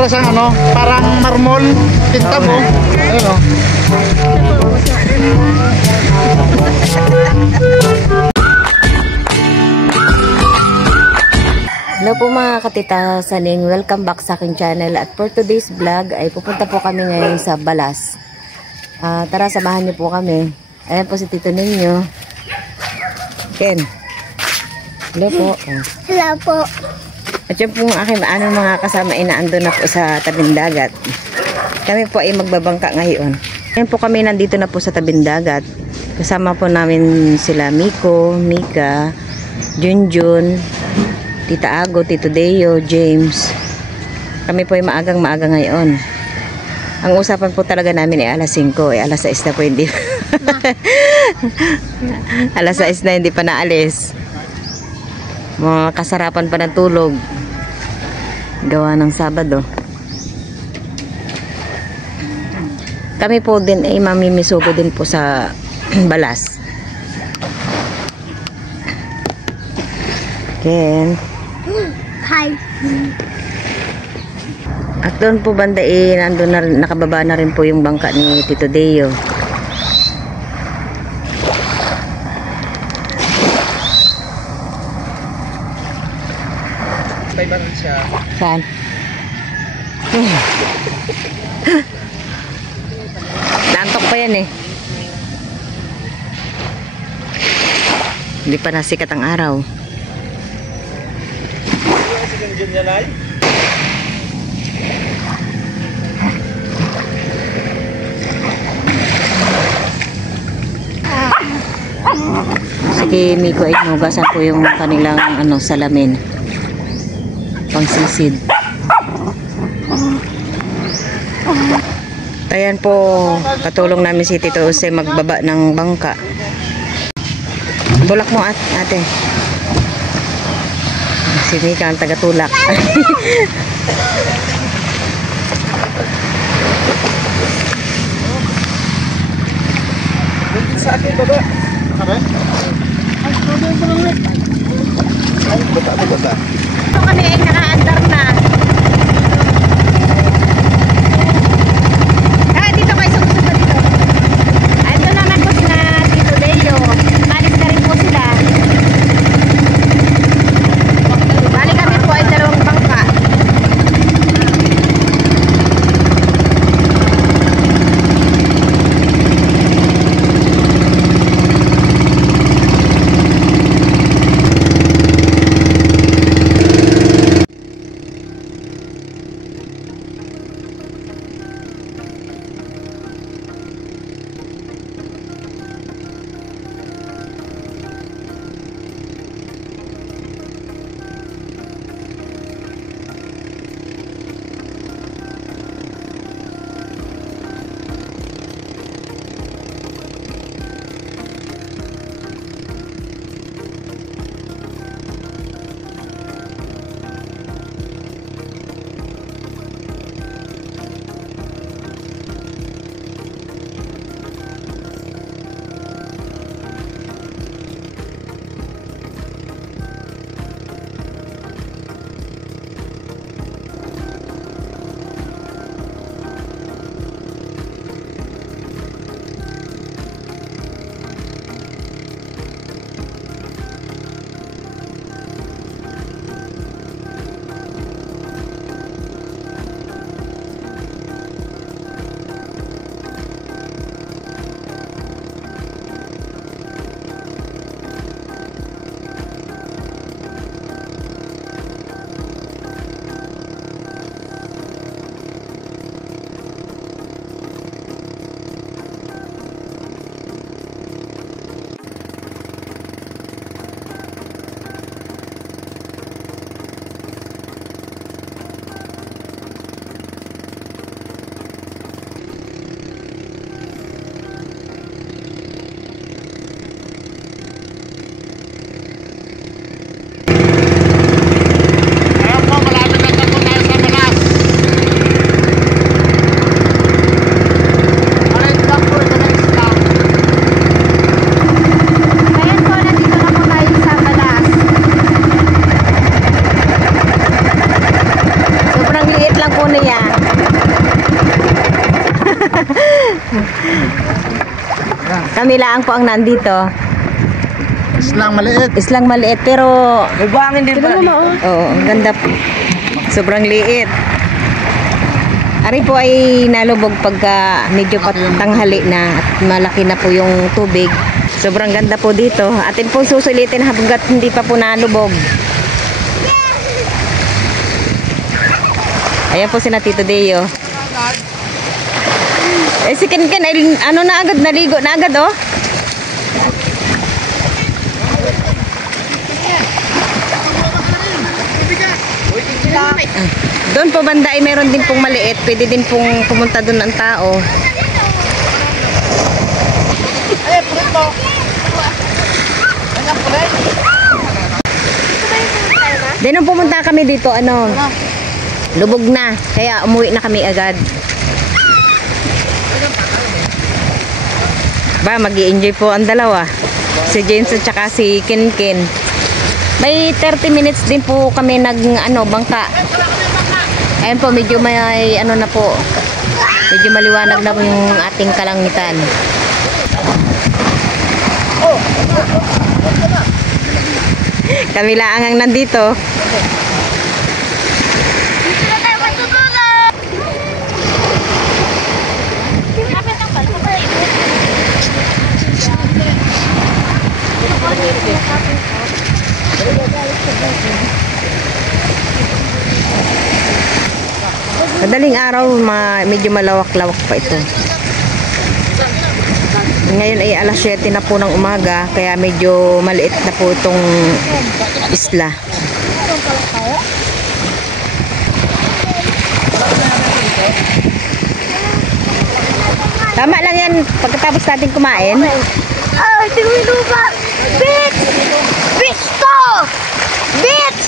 para sa ano, parang marmol, tinta mo. Ayun o. Hello po mga katita saling, welcome back sa aking channel. At for today's vlog ay pupunta po kami ngayon sa Balas. Tara, samahan niyo po kami. Ayan po si Tito Ninyo. Ken. Hello po. Hello po. At yun po aking mga kasama inaandun na po sa tabing dagat. Kami po ay magbabangka ngayon. Ayan po kami nandito na po sa tabing dagat. Kasama po namin sila Miko, Mika, Junjun, Tita Ago, Tito Deo, James. Kami po ay maagang-maaga ngayon. Ang usapan po talaga namin ay alas 5. Alas 6 na po hindi. Alas 6 na hindi pa naalis. Mga kasarapan pa ng tulog. Gawa ng Sabado. Kami po din ay mamimisugo din po sa Balas. Ken. Hi. At doon po banda nandun na, nakababa na rin po yung bangka ni Tito Deo. May baril siya. Saan? Nantok pa yan eh. Hindi pa nasikat ang araw. Sige, Miko ay nugasan po yung kanilang salamin. Pangsisid. Ayan po, katulong namin si Tito Jose magbaba ng bangka. Tulak mo ate. Si Mika ang taga-tulak. Sa akin, baba. Kami? Ay, bata. Ito kami ay nakaandar na. Dito kayo sumusunod dito. Ito naman po sila Tito Deo. Malis na rin po sila. Bali kami po ay dalawang bangka. Kami lang po ang nandito. Islang maliit. Islang maliit pero May buhangin din pala dito. oo, ang ganda po. Sobrang liit. Ari po ay nalubog pagka medyo patanghali na at malaki na po yung tubig. Sobrang ganda po dito. Atin po susulitin hanggat hindi pa po nalubog. Ayan po si Tito Deo. Eh si Ken ay ano na agad, naligo na agad oh. Doon po banda ay meron din pong maliit. Pwede din pong pumunta doon ang tao. Then nung pumunta kami dito, ano, lubog na. Kaya umuwi na kami agad. Ba, mag-i-enjoy po ang dalawa. Si James at saka si Ken. May 30 minutes din po kami bangka. Ayun po, medyo may ano na po. Medyo maliwanag na po yung ating kalangitan. Kami lang ang nandito. Madaling araw, medyo malawak-lawak pa ito. Ngayon ay alas 7 na po ng umaga, kaya medyo maliit na po itong isla. Tama lang yan pagkatapos natin kumain. Oh, tingin ba? Bitch! Bitch to! Bitch!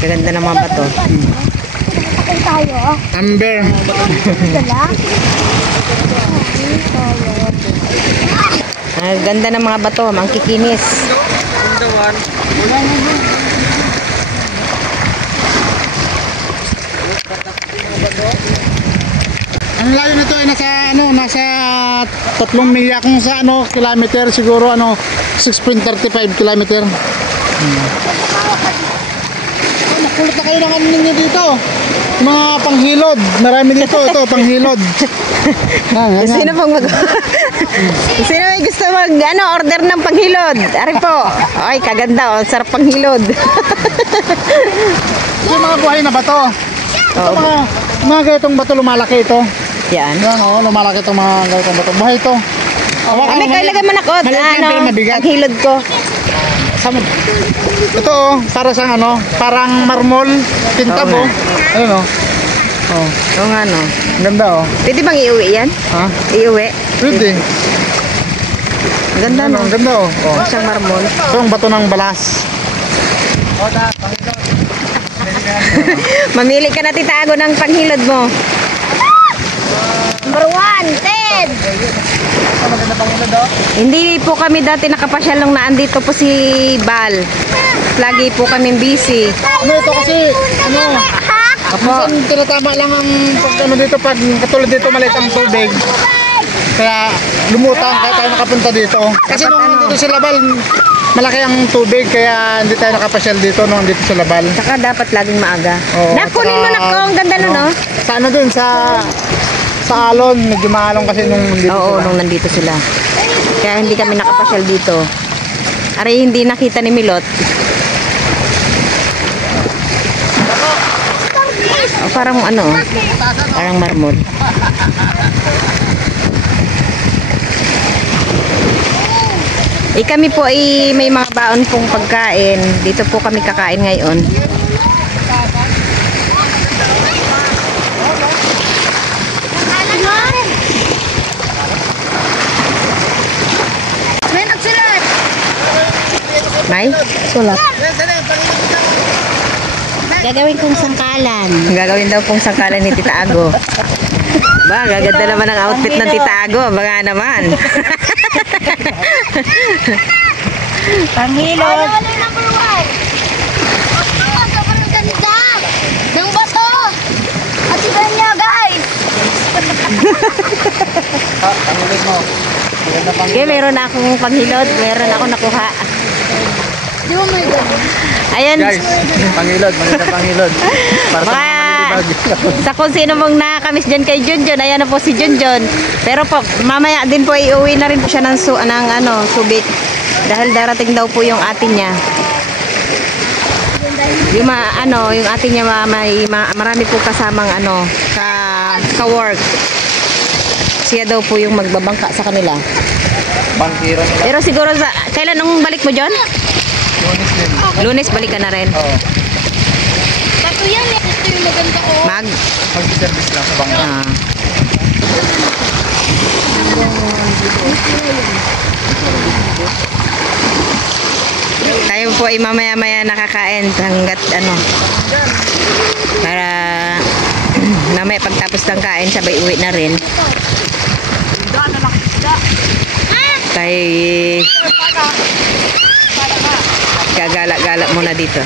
Gaganda ng mga bato. Tayo. Amber. Ang ganda ng mga bato, mangkikinis. Ang layo nito ay nasa 3 milya kung sa kilometer siguro 6.35 kilometer. Nakulit na kayo ng ano ninyo dito. Mga panghilod. Marami dito. Ito, panghilod. Sino pang Sino may gusto order ng panghilod? Ari po. Ay, kaganda oh, sarap panghilod. Ito yung mga buhay na bato. Ito mga ganitong bato lumalaki ito. Yan. Yan lumalaki itong mga ganitong bato. Buhay ito. Kami kailangan manakot. Ang hilod ko. Ito para sa parang marmol, tinta mo. Ayun Oo nga no. Ganda Pwede bang iuwi yan? Ha? Iuwi? Pwede. Ganda no. Ganda Isang marmol. Ito ang bato ng balas. Mamili ka na titago ng panghilod mo. Number 1, Ted! Hindi po kami dati nakapasyal nung naandito po si Bal. Lagi po kami busy. Ito kasi minsan tinatama lang ang pag katulad dito maliit ang tubig. Kaya lumutang kaya tayo nakapunta dito. Kasi nung dito sa Labal malaki ang tubig kaya hindi tayo nakapasyal dito nung dito sa Labal. Saka dapat laging maaga. Oo, Nakunin mo na ko, ang ganda no? Sa dun sa Alon, medyo maalong kasi nung dito Oo, sila. nung nandito sila. Kaya hindi kami nakapasyal dito. Aray, hindi nakita ni Milot. Parang parang marmol. Kami po ay may mga baon pong pagkain. Dito po kami kakain ngayon. May? Sulat. Gagawin kong sangkalan. Gagawin daw pong sangkalan ni Tita Ago. Ba, gaganda naman ang outfit ng Tita Ago. Baka naman. Panghilod. Number 1. Sobrang ganda. Ng bato. At tignan niya guys. Pangilid mo. Maganda pang Okay, meron na akong panghilod. Meron ako nakuha. Di ba may ganun? Ayan. Guys, pangilod. Maganda pangilod. Para sa mga manilibag. Sa kung sino mong nakakamiss dyan kay Junjun, ayan na po si Junjun. Pero po, mamaya din po iuwi na rin po siya ng, Subic. Dahil darating daw po yung atin niya. Yung yung atin niya marami po kasamang ka-work. Siya daw po yung magbabangka sa kanila. Bangkira nila. Pero siguro kailan nung balik mo, John? Lunes din. Lunes balik ka na rin. Oo. Bato yan eh. Ito yung maganda ko. Mag-service lang sa bangka. Tayo po ay mamaya-maya nakakain hanggat para mamaya pagtapos ng kain sabay uwi na rin. Tayo gagala-gala muna dito.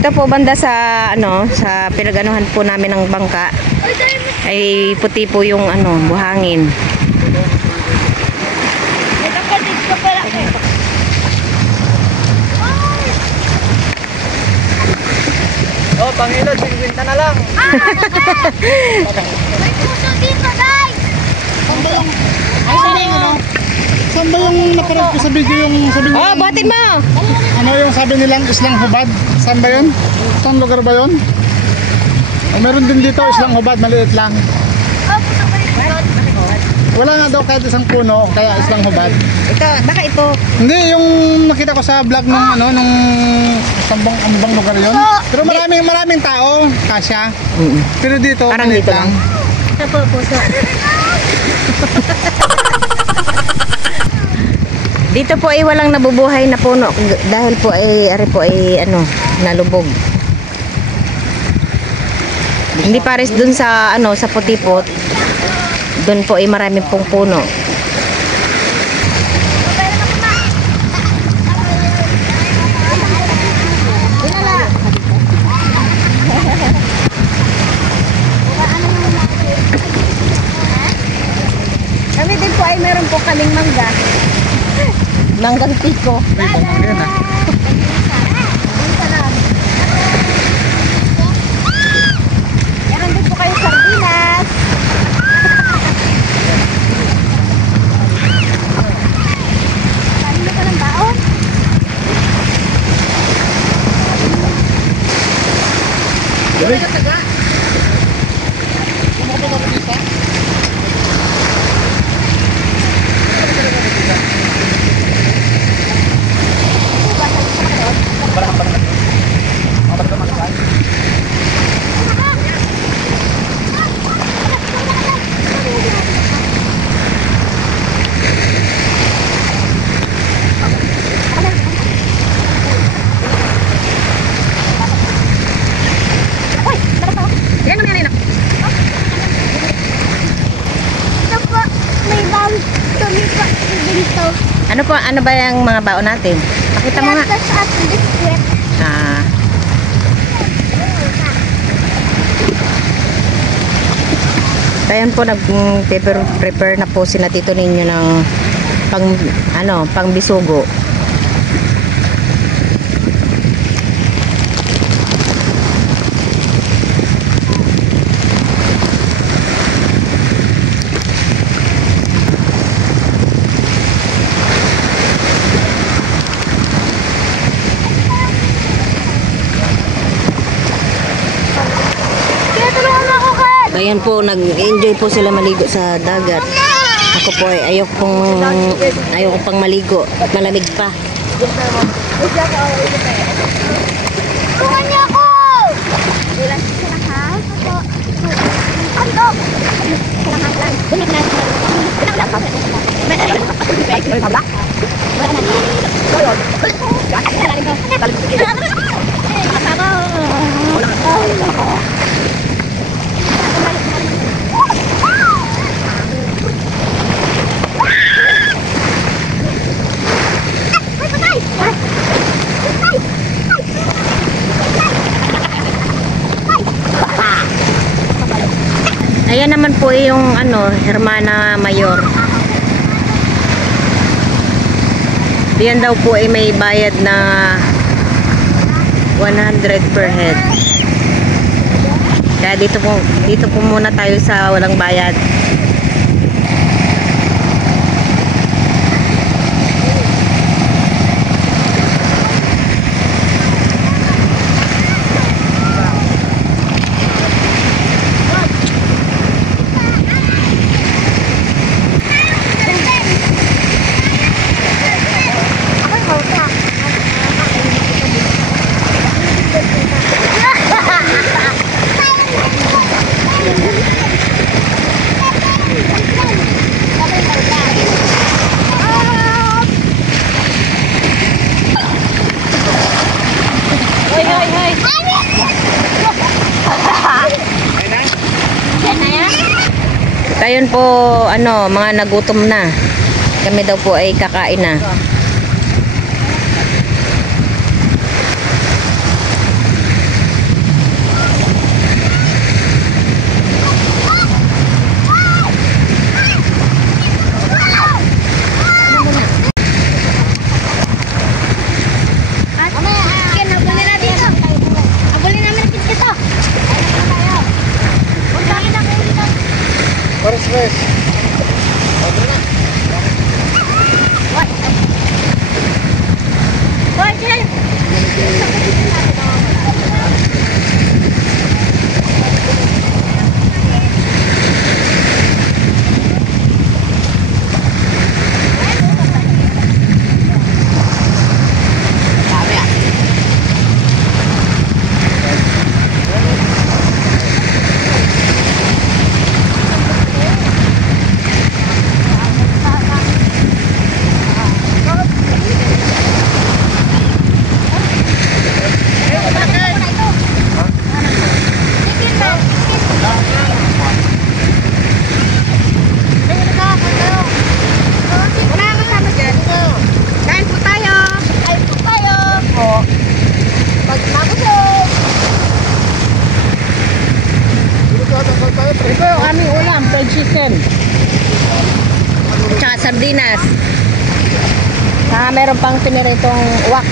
Ito po banda sa sa pinag-anuhan po namin ng bangka ay puti po yung buhangin. Oh, pangilod, 50 na lang. May puso dito, guys! Saan ba yung naparad ko sa video yung sabi Oh, buhatin mo! ano yung sabi nilang islang hubad? Saan ba yun? Saan lugar ba yun? O, meron din dito islang hubad, maliit lang. Oh, puso pa rin dito. Wala nga daw kahit isang puno, kaya islang hubad. Ito, baka ito. Hindi, yung nakita ko sa vlog nung nung sambang ambang lugar yun. Pero maraming tao, kasya. Pero dito, Parang maliit dito lang. Ito po, puso. Dito po ay walang nabubuhay na puno dahil po ay nalubog. Hindi pares dun sa sa Putipot. Dun po ay marami pong puno. Kami din po ay meron po kaming mangga. Manggang piko. Ayan na. Meron din po kayo sardinas. Kanino ka ng baon? Ito po, may bang tumipa dito. Ano ba yung mga baon natin? Pakita mo nga. Yatas at biskwit. Ayan po nag-prepare na po sina tito ninyo ng pang bisugo. Kaya tulungan mo ako, Kat. Ayan po, nag-enjoy po sila maligo sa dagat. Ako po ay ayoko pang maligo. Malamig pa. Tulungan niyo ako! Ilan sila ka? Ako. Ano? Bumit na. Ayan naman po yung Hermana Mayor. Diyan daw po ay may bayad na 100 per head. Kaya dito po muna tayo sa walang bayad. Ayun po, mga nagutom na. Kami daw po ay kakain na. Pares. Ito yung aming ulam, fried chicken. Tsaka sardinas. Meron pang piniritong wak.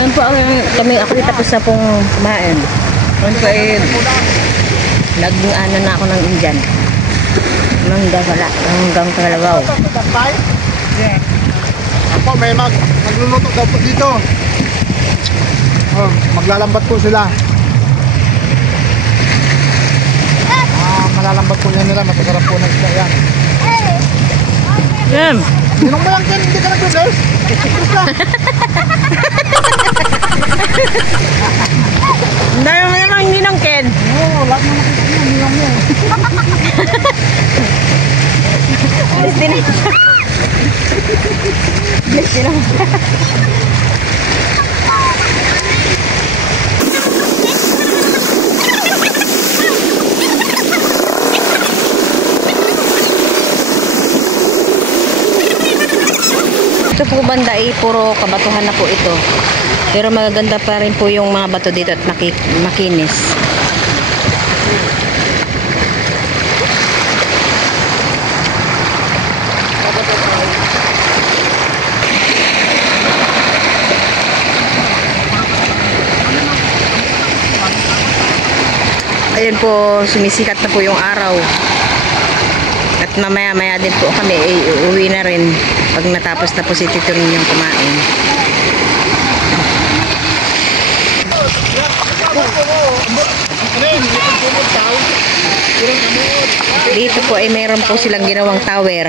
Ngayon po ako tapos na pong kumain. Ngayon po nag-ano na ako ng Indian. Hanggang Kalabaw. Ako, may magluluto daw po dito. Oh, maglalambat po sila. Malalambat po yan nila. Masasarap po ng isda yan. Yan. Ninong mo lang din, hindi ka nag-girls. Ang dami mo naman hindi ng Ken. Oo, lahat na nakita mo, ninong mo. Alis din na. Alis din na. Ito po banda ay puro kabatuhan na po ito. Pero magaganda pa rin po yung mga bato dito at makinis. Ayan po, sumisikat na po yung araw. At mamaya-maya din po kami uwi na rin pag natapos na po si Tito Ninyong kumain. Dito po ay mayroon po silang ginawang tower.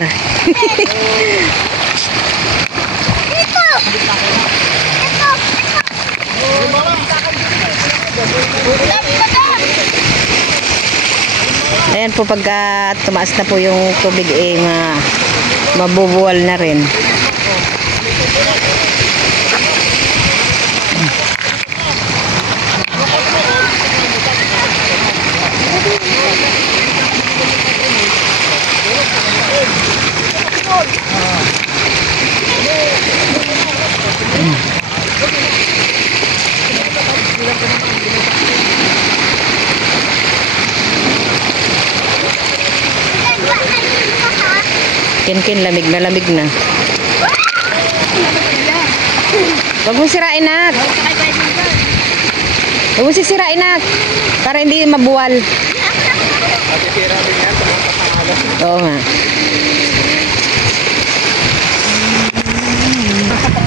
Ayan po pagka tumaas na po yung tubig mabubuwal na rin. Ken, lamig na. Huwag mong sirain, Nak. Huwag mong sisirain, Nak. Para hindi mabuwal. Oo nga.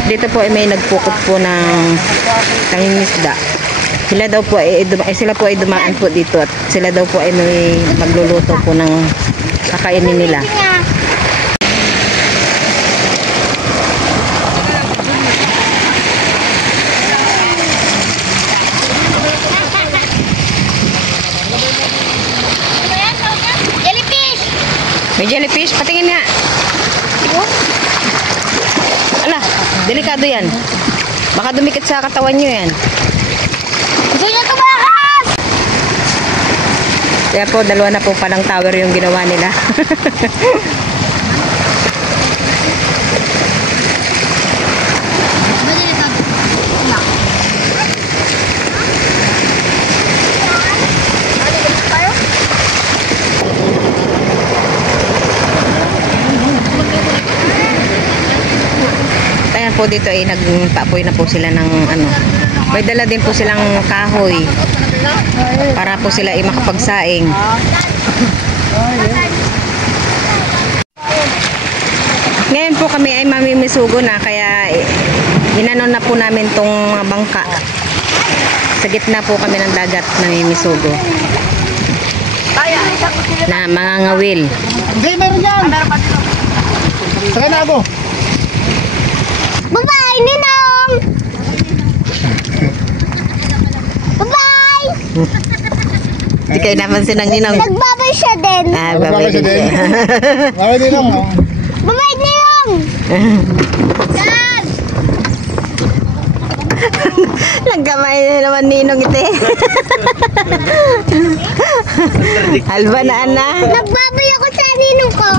Dito po ay may nagpukot po ng tangingisda. Sila po ay dumaan po dito at sila daw po ay may magluluto po ng kakainin nila. May jellyfish, patingin nga. Ala, delikado yan. Baka dumikit sa katawan nyo yan. Gusto niya tumakas! Kaya po, dalawa na po palang tower yung ginawa nila. Po dito ay nagpaapoy na po sila ng ano. May dala din po silang kahoy para po sila ay makapagsaing. Ngayon po kami ay mamimisugo na kaya inanon na po namin tong mga bangka. Sa gitna po kami ng dagat namimisugo. Na mga ngawil. Hindi, meron yan. Saka na ako. Bye-bye, Ninong! Bye-bye! Hindi kayo napansin ng Ninong. Nagbabay siya din. Ah, babay din siya. Babay din lang. Bye-bye, Ninong! Dad! Nagkamay na naman Ninong ito eh. Alba na, Ana. Nagbabay ako sa Ninong ko.